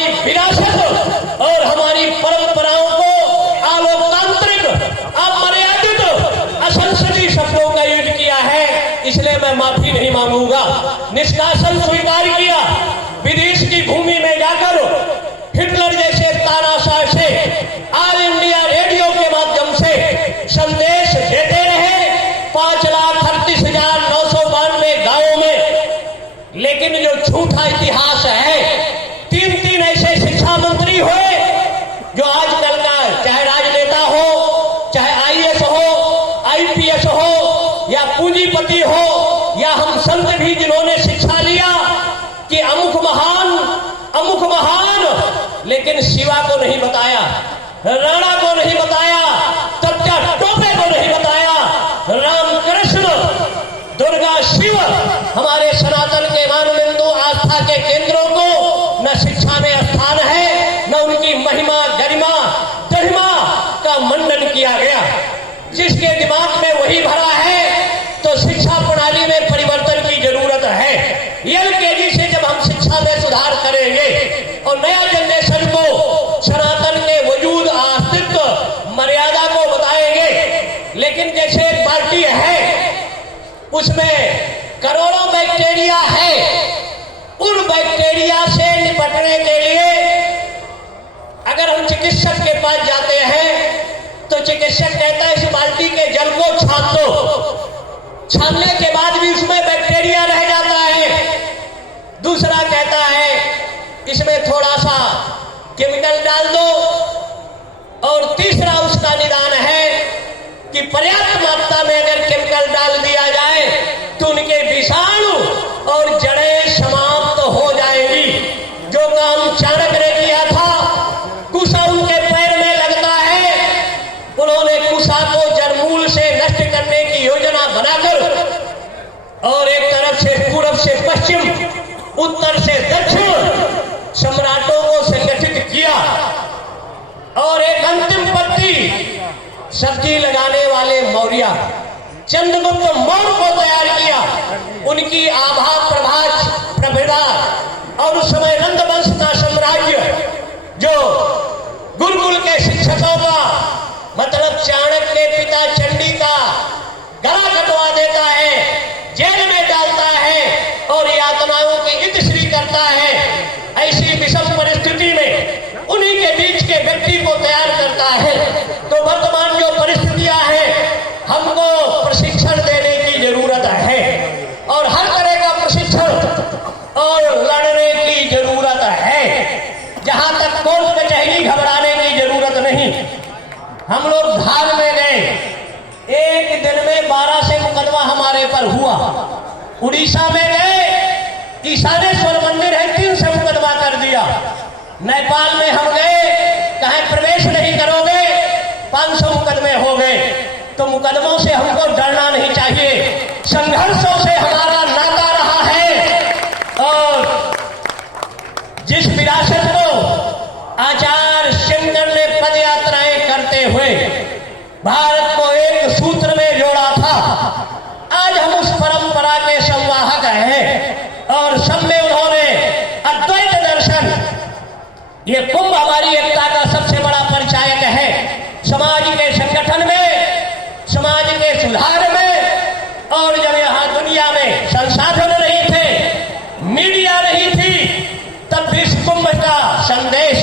हमारी विरासत और हमारी परंपराओं को आलोकतांत्रिक, अमर्यादित, असंसदीय शब्दों का यूज किया है, इसलिए मैं माफी नहीं मांगूंगा। निष्कासन स्वीकार किया। विदेश की भूमि में जाकर हिटलर जैसे तानाशाह से ऑल इंडिया रेडियो के माध्यम से संदेश देते रहे 5,38,992 गांवों में। लेकिन जो झूठा इतिहास है, 3 ऐसे शिक्षा मंत्री हुए जो आजकल का चाहे राजनेता हो, चाहे आईएएस हो, आईपीएस हो, या पूंजीपति हो, या हम संत भी जिन्होंने शिक्षा लिया कि अमुक महान, लेकिन शिवा को नहीं बताया, राणा को नहीं बताया, तत्या टोपे को नहीं बताया, रामकृष्ण, दुर्गा, शिव, हमारे सनातन के मानबिंदु आस्था के केंद्रों को न शिक्षा में स्थान है, न उनकी महिमा, गरिमा, गरिमा का मंडन किया गया। जिसके दिमाग में वही भरा है, तो शिक्षा प्रणाली में परिवर्तन की जरूरत है। एलकेजी से जब हम शिक्षा में सुधार करेंगे और नया जनरेशन को सनातन के वजूद, अस्तित्व, मर्यादा को बताएंगे। लेकिन जैसे एक पार्टी है, उसमें करोड़ों बैक्टीरिया है, उन बैक्टीरिया से निपटने के लिए अगर हम चिकित्सक के पास जाते हैं तो चिकित्सक कहता है इस बाल्टी के जल को छान दो। छानने के बाद भी उसमें बैक्टीरिया रह जाता है। दूसरा कहता है इसमें थोड़ा सा केमिकल डाल दो। और तीसरा उसका निदान है कि पर्याप्त मात्रा में अगर केमिकल डाल दिया जाए तो उनके विषाणु और जड़ें समाप्त हो जाएगी। जो काम चाणक्य ने किया था, कुशा उनके पैर में लगता है, उन्होंने कुशा को जड़मूल से नष्ट करने की योजना बनाकर और एक तरफ से पूर्व से पश्चिम, उत्तर से दक्षिण सम्राटों को संगठित किया और एक अंतिम पत्ती सब्जी लगाने वाले मौर्य चंद्रगुप्त मौर्य को तैयार किया। उनकी आभा, प्रभाष, प्रभिदा और उस समय नंदवंश का साम्राज्य जो गुरुकुल के शिक्षकों का, मतलब चाणक्य के पिता चंडी का गला कटवा देता है, जेल में डालता है और यातनाओं की इतश्री करता है। ऐसी विषम परिस्थिति में उन्हीं के बीच के व्यक्ति को तैयार करता है। तो वर्तमान जो परिस्थितियां हैं, हमको प्रशिक्षण देने की जरूरत है और हर तरह का प्रशिक्षण और लड़ने की जरूरत है। जहां तक कोर्ट कचहरी घबराने की जरूरत नहीं। हम लोग धार में गए, एक दिन में 12 से मुकदमा हमारे पर हुआ। उड़ीसा में गए, ईशानेश्वर मंदिर है, 3 से मुकदमा कर दिया। नेपाल में हम गए, कहीं प्रवेश नहीं करोगे, 500 मुकदमे हो गए। तो मुकदमों से हमको डरना नहीं चाहिए, संघर्षों से हमारा नाता रहा है। और जिस विरासत को आचार्य शंकर ने पद यात्राएं करते हुए भारत को एक सूत्र में जोड़ा था, आज हम उस परंपरा के संवाहक हैं और सब में उन्होंने अद्वैत दर्शन, ये कुंभ हमारी एकता का सबसे बड़ा परिचायक है। समाज के संगठन में, समाज के सुधार में, और जब यहां दुनिया में संसाधन नहीं थे, मीडिया नहीं थी, तब भी इस कुंभ का संदेश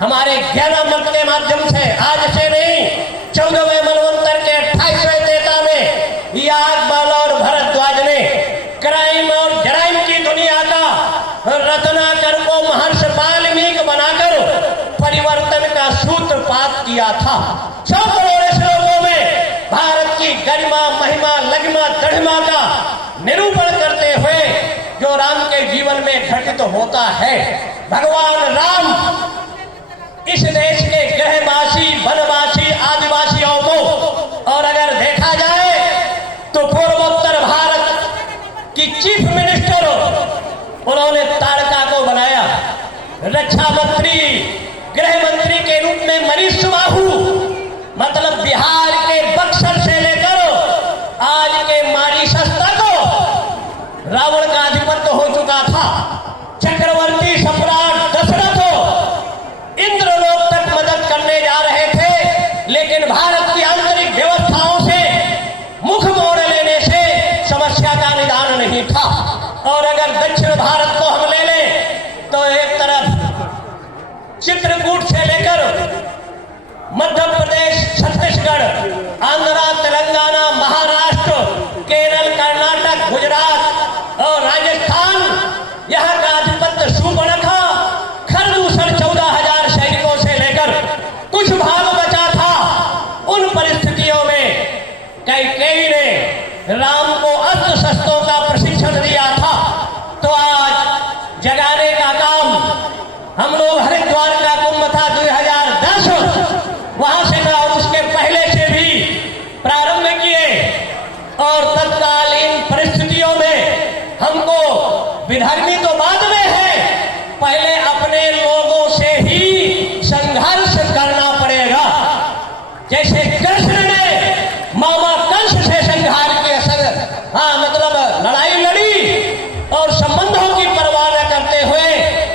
हमारे ज्ञानामृत के माध्यम से, आज से नहीं, 14वें मनवंतर के 28वें देता में याज्ञवल्क्य और भरद्वाज ने क्राइम और जराइम की दुनिया का रत्नाकर को महर्षि वाल्मीकि बनाकर परिवर्तन का सूत्रपात किया था। 100 करोड़ श्लोकों में भारत की गरिमा, महिमा, लगिमा, दढ़िमा का निरूपण करते हुए जो राम के जीवन में घटित होता है। भगवान राम इस देश के गृहवासी, वनवासी, आदिवासियों को, और अगर देखा जाए तो पूर्वोत्तर भारत की चीफ मिनिस्टर उन्होंने ताड़का को बनाया। रक्षा मंत्री, गृह मंत्री के रूप में मनीष सुबाहु, मतलब बिहार के बक्सर से लेकर आज के मॉरिशस तक रावण का आधिपत्य हो चुका था। चक्रवर्ती सम्राट दशरथ चित्रकूट से लेकर मध्य प्रदेश, छत्तीसगढ़, आंध्रा, तेलंगाना, महाराष्ट्र, केरल, कर्नाटक, गुजरात और राजस्थान, यहाँ का आधिपत्य शूर्पणखा खरदूषण 14,000 सैनिकों से लेकर कुछ भाग बचा था। उन परिस्थितियों में कैकेयी ने राम को अस्त्र शस्त्रों का प्रशिक्षण दिया था। तो आज जगाने का काम हम लोग हरिद्वार का कुंभ था 2010, वहां से और उसके पहले से भी प्रारंभ किए और तत्कालीन परिस्थितियों में हमको विधर्मी तो बाद में है, पहले अपने लोगों से ही संघर्ष करना पड़ेगा। जैसे कृष्ण ने मामा कंस से संघार किया, मतलब लड़ाई लड़ी और संबंधों की परवाह न करते हुए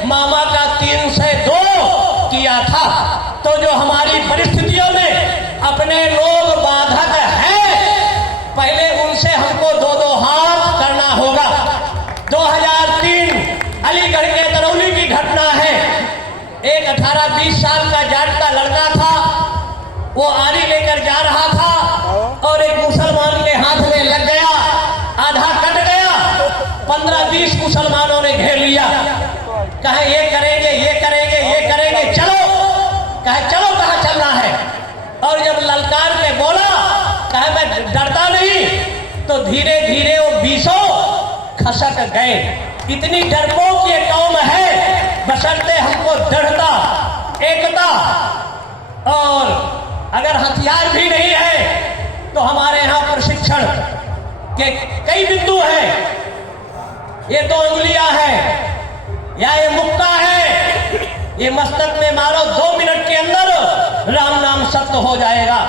मामा का 3 से 2 किया था। तो जो हमारी परिस्थितियों में अपने लोग बाधक हैं, पहले उनसे हमको 2-2 हाथ करना होगा। 2003 अलीगढ़ के दरौली की घटना है। एक 18-20 साल का जाट का लड़का था, वो आरी लेकर जा रहा था और एक मुसलमान के हाथ में लग गया, आधा कट गया। 15-20 मुसलमानों ने घेर लिया, कहे ये करेंगे, ये करेंगे, ये करेंगे, चलो। कहे चलो, कहाँ चलना है? और जब ललकार के बोला, कहे मैं डरता नहीं, तो धीरे धीरे वो 20 खसक गए। इतनी डरपोक ये कौम है, बशर्ते हमको दृढ़ता, एकता और अगर हथियार भी नहीं है तो हमारे यहाँ प्रशिक्षण के कई बिंदु हैं। ये 2 उंगलियां हैं या ये मुक्का है, ये मस्तक में मारो, 2 मिनट के अंदर राम नाम सत्य हो जाएगा।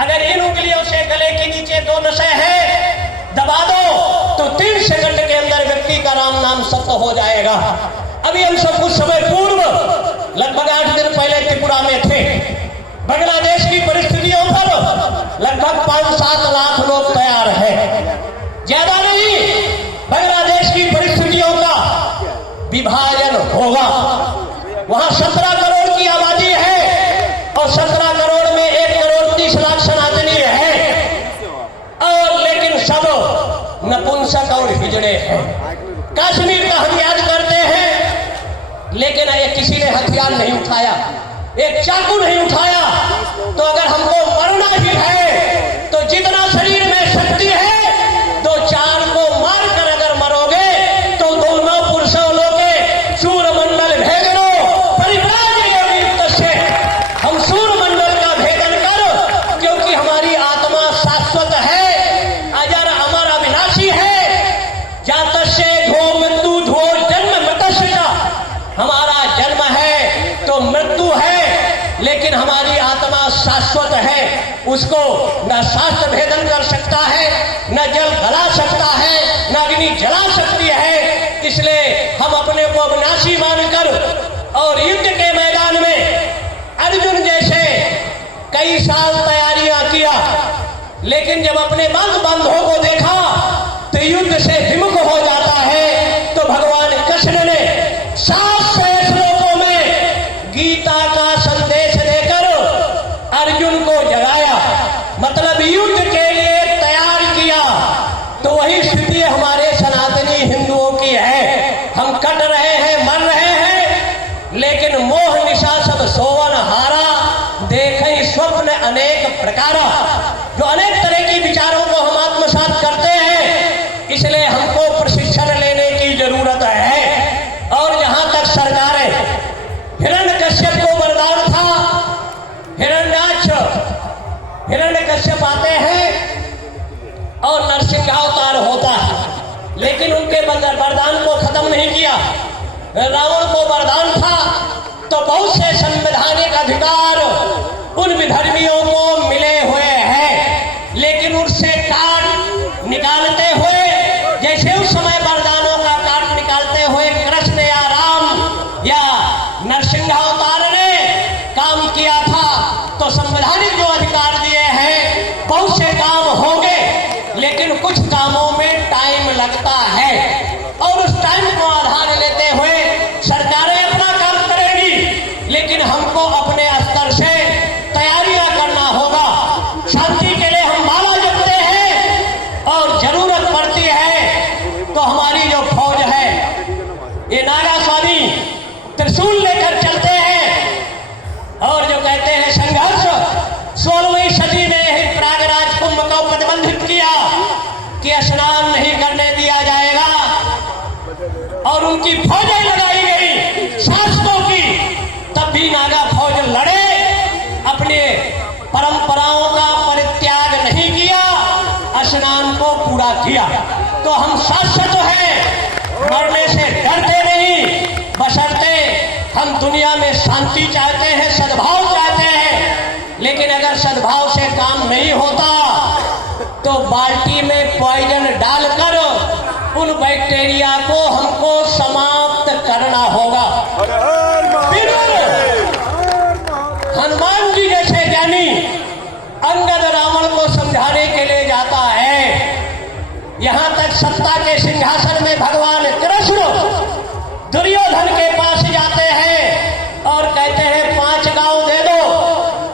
अगर इन उंगलियों से गले के नीचे 2 नसें हैं, दबा दो तो 3 सेकंड के अंदर व्यक्ति का राम नाम सत्य हो जाएगा। अभी हम सब कुछ समय पूर्व लगभग 8 दिन पहले त्रिपुरा में थे। बांग्लादेश की परिस्थितियों पर लगभग 5-7 लाख लोग तैयार हैं, ज्यादा नहीं। बांग्लादेश की परिस्थितियों का विभाजन होगा। वहां 17 करोड़ की आबादी है और 17 करोड़ में 1 करोड़ 30 लाख सनातनी है, और लेकिन सब नपुंसक और हिजड़े हैं। कश्मीर का हम याद करते हैं, लेकिन ये किसी ने हथियार नहीं उठाया, एक चाकू नहीं उठाया। तो अगर हमको मरना ही है तो जितना शरीर में शक्ति है, 2-4 को मारकर अगर मरोगे तो दोनों पुरुषों के सूर्यमंडल भेदनो परिव्राज से हम सूर्यमंडल का भेदन कर, क्योंकि हमारी आत्मा शाश्वत है, अजर अमर अविनाशी है। जातस्य धो मृत्यु धो जन्म मृतस्य का, हमारा जन्म है तो मृत्यु है, लेकिन हमारी आत्मा शाश्वत है। उसको न शास्त्र भेदन कर सकता है, न जल गला सकता है, न अग्नि जला सकती है। इसलिए हम अपने को अविनाशी मानकर और युद्ध के मैदान में अर्जुन जैसे कई साल तैयारियां किया, लेकिन जब अपने बंधुओं को देखा तो युद्ध से विमुख हो जाता है। तो भगवान कृष्ण ने 7 श्लोकों में गीता का संदेश देकर अर्जुन को जगाया, मतलब युद्ध के लिए तैयार किया। तो वही स्थिति हमारे सनातनी हिंदुओं की है। हम कट रहे हैं, मर रहे हैं, लेकिन मोह निशा सब सोवन हारा, देखें स्वप्न अनेक प्रकार। जो अनेक तरह की विचारों को हम आत्मसात करते हैं, इसलिए हमको प्रशिक्षण लेने की जरूरत है। और जहां तक सरकारें, हिरण्यकश्यप को वरदान था, हिरण्यकश्यप आते हैं और नरसिंहावतार होता है, लेकिन उनके वरदान को खत्म नहीं किया। रावण को वरदान था तो बहुत से संवैधानिक अधिकार उन विधर्मियों को मिले हुए हैं, लेकिन उससे काट निकालते हुए, जैसे उस समय वरदानों का काट निकालते हुए कृष्ण या राम या नरसिंहावतार ने काम किया था, तो संवैधानिक जो अधिकार दिए हैं, बहुत से काम होंगे, लेकिन कुछ कामों में टाइम लगता है। और उस टाइम को आधार लेते हुए सरकारें अपना काम करेंगी, लेकिन और उनकी फौजें लगाई गई शासकों की, तब भी नागा फौज लड़े, अपने परंपराओं का परित्याग नहीं किया, स्नान को पूरा किया। तो हम शाश्वत हैं, मरने से डरते नहीं, बशर्ते हम दुनिया में शांति चाहते हैं, सद्भाव चाहते हैं। लेकिन अगर सद्भाव से काम नहीं होता तो बाल्टी में पॉइजन डालकर उन बैक्टीरिया को हमको समाप्त करना होगा। फिर हनुमान जी जैसे ज्ञानी अंगद रावण को समझाने के लिए जाता है, यहां तक सत्ता के सिंहासन में भगवान कृष्ण दुर्योधन के पास जाते हैं और कहते हैं 5 गांव दे दो।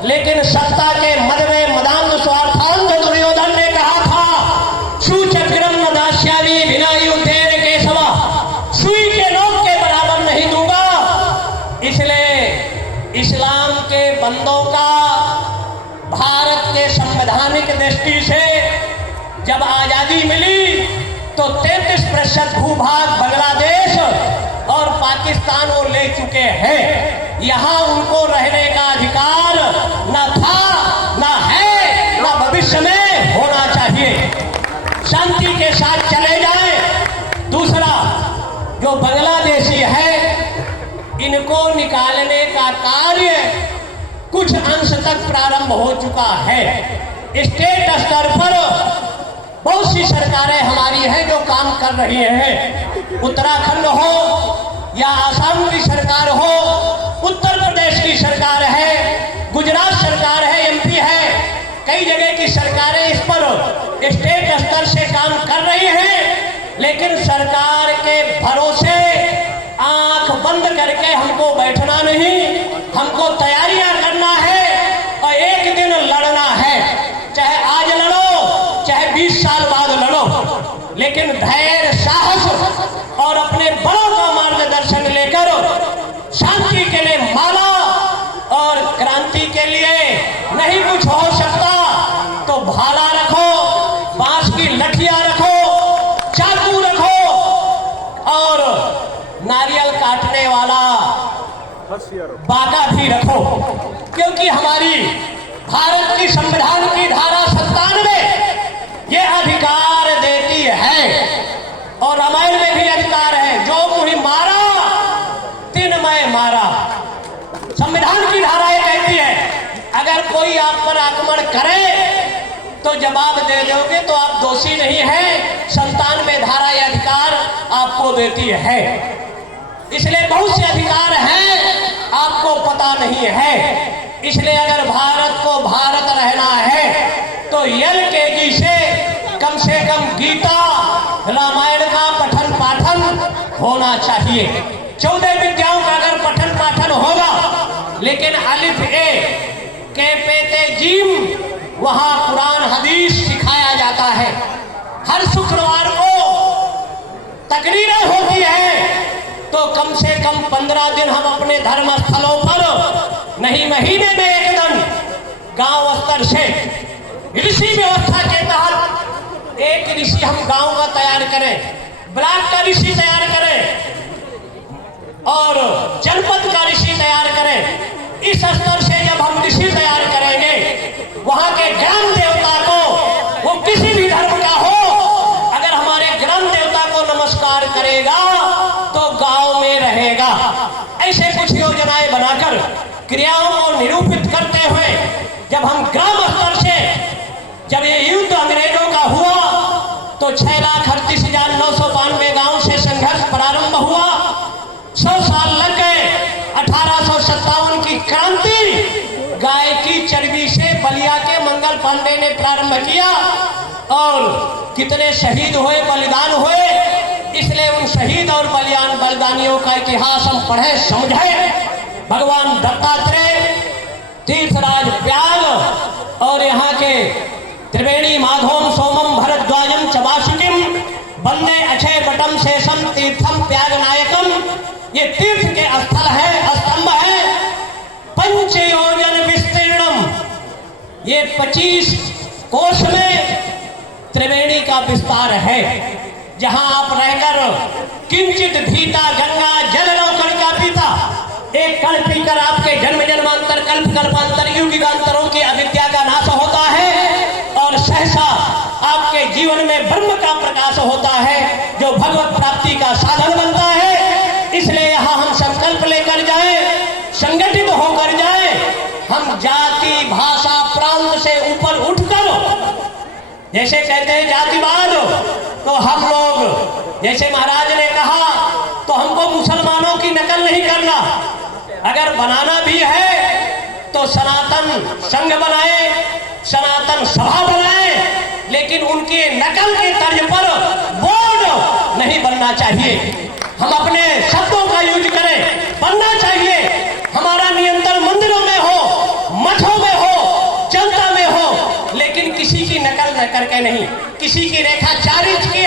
लेकिन सत्ता के मद में मदान्ध स्वार्थांध दुर्योधन ने कहा था, सुचक्रम न दास्यामि विना युद्धेन केशवा, सुई के नोक के बराबर नहीं दूंगा। इसलिए इस्लाम के बंदों का भारत के संवैधानिक दृष्टि से जब आजादी मिली तो 33% भूभाग बांग्लादेश और पाकिस्तान वो ले चुके हैं। यहां उनको रहने का अधिकार न था, न है, न भविष्य में होना चाहिए। शांति के साथ चले जाएं। दूसरा, जो बांग्लादेशी है, इनको निकालने का कार्य कुछ अंश तक प्रारंभ हो चुका है। स्टेट स्तर पर बहुत सी सरकारें हमारी हैं जो काम कर रही हैं। उत्तराखंड हो या आसाम की सरकार हो, उत्तर प्रदेश की सरकार है, गुजरात सरकार है, एमपी है, कई जगह की सरकारें इस पर स्टेट स्तर से काम कर रही हैं। लेकिन सरकार के भरोसे आंख बंद करके हमको बैठना नहीं, हमको तैयारियां करना है और एक दिन लड़ना है। चाहे आज लड़ो, चाहे 20 साल बाद लड़ो, लेकिन धैर्य, साहस और अपने बड़ों का मार्गदर्शन लेकर शांति के लिए माला और क्रांति के लिए नहीं कुछ हो सकता तो भाला रखो, बांस की लठियां रखो, चाकू रखो और नारियल काटने वाला बागा भी रखो। क्योंकि हमारी भारत की संविधान की धारा 97 ये अधिकार देती है और रामायण में भी अधिकार है, जो मुझे मारा तिन मैं मारा। संविधान की धारा ये कहती है, अगर कोई आप पर आक्रमण करे तो जवाब दे दोगे तो आप दोषी नहीं हैं। 97 धारा ये अधिकार आपको देती है। इसलिए बहुत से अधिकार हैं, आपको पता नहीं है। इसलिए अगर भारत को भारत रहना है तो LKG से कम गीता, रामायण का पठन पाठन होना चाहिए। 14 विद्याओं का अगर पठन पाठन होगा, लेकिन अलिफ ए के पेते जीम वहां कुरान हदीस सिखाया जाता है। हर शुक्रवार को तकरीरें होती है, तो कम से कम 15 दिन हम अपने धर्म स्थलों पर, नहीं महीने में एक दिन गांव स्तर से ऋषि व्यवस्था के तहत एक ऋषि हम गांव का तैयार करें, ब्लॉक का ऋषि तैयार करें और जनपद का ऋषि तैयार करें। इस स्तर से जब हम ऋषि तैयार करेंगे, वहां के ग्राम देवता को, वो किसी भी धर्म का हो, अगर हमारे ग्राम देवता को नमस्कार करेगा तो गांव में रहेगा। ऐसे कुछ योजनाएं बनाकर क्रियाओं को निरूपित करते हुए जब हम ग्राम स्तर से, जब ये युद्ध अंग्रेजों का हुआ तो 6,38,992 गांव से संघर्ष प्रारंभ हुआ। 100 साल लग गए। 1857 की क्रांति गाय की चर्बी से बलिया के मंगल पांडे ने प्रारंभ किया और कितने शहीद हुए, बलिदान हुए। इसलिए उन शहीद और बलिदानियों का इतिहास हम पढ़े समझे। भगवान दत्तात्रेय, तीर्थराज प्याग और यहाँ के त्रिवेणी माधवम सोमम भरद्वाजम च वासुकिम वंदे अक्षय बटम शेषम तीर्थम प्याग नायकम, ये तीर्थ के स्थल है, स्तंभ है। पंचयोजन विस्तीर्णम, ये 25 कोष में त्रिवेणी का विस्तार है, जहां आप रहकर किंचित धीता गंगा जल कण का पीता। एक कण पीकर आपके जन्म जन्मांतर कल्प कल्पांतर युग युगांतरों की अविद्या का नाश होता है और सहसा आपके जीवन में ब्रह्म का प्रकाश होता है जो भगवत प्राप्ति का साधन बनता है। इसलिए यहाँ हम संकल्प लेकर जाए, संगठित होकर जाए, हम जाति भाषा प्रांत से ऊपर उठकर, जैसे कहते हैं जातिवाद, तो हम लोग जैसे महाराज ने कहा तो हमको मुसलमानों की नकल नहीं करना। अगर बनाना भी है तो सनातन संघ बनाए, सनातन सभा बनाए, लेकिन उनके नकल के तर्ज पर बोर्ड नहीं बनना चाहिए। हम अपने शब्दों का यूज करें, बनना चाहिए। हमारा नियंत्रण मंदिरों में हो, मठों में हो, जनता में हो, लेकिन किसी की नकल न करके नहीं, किसी की रेखा चारित्र की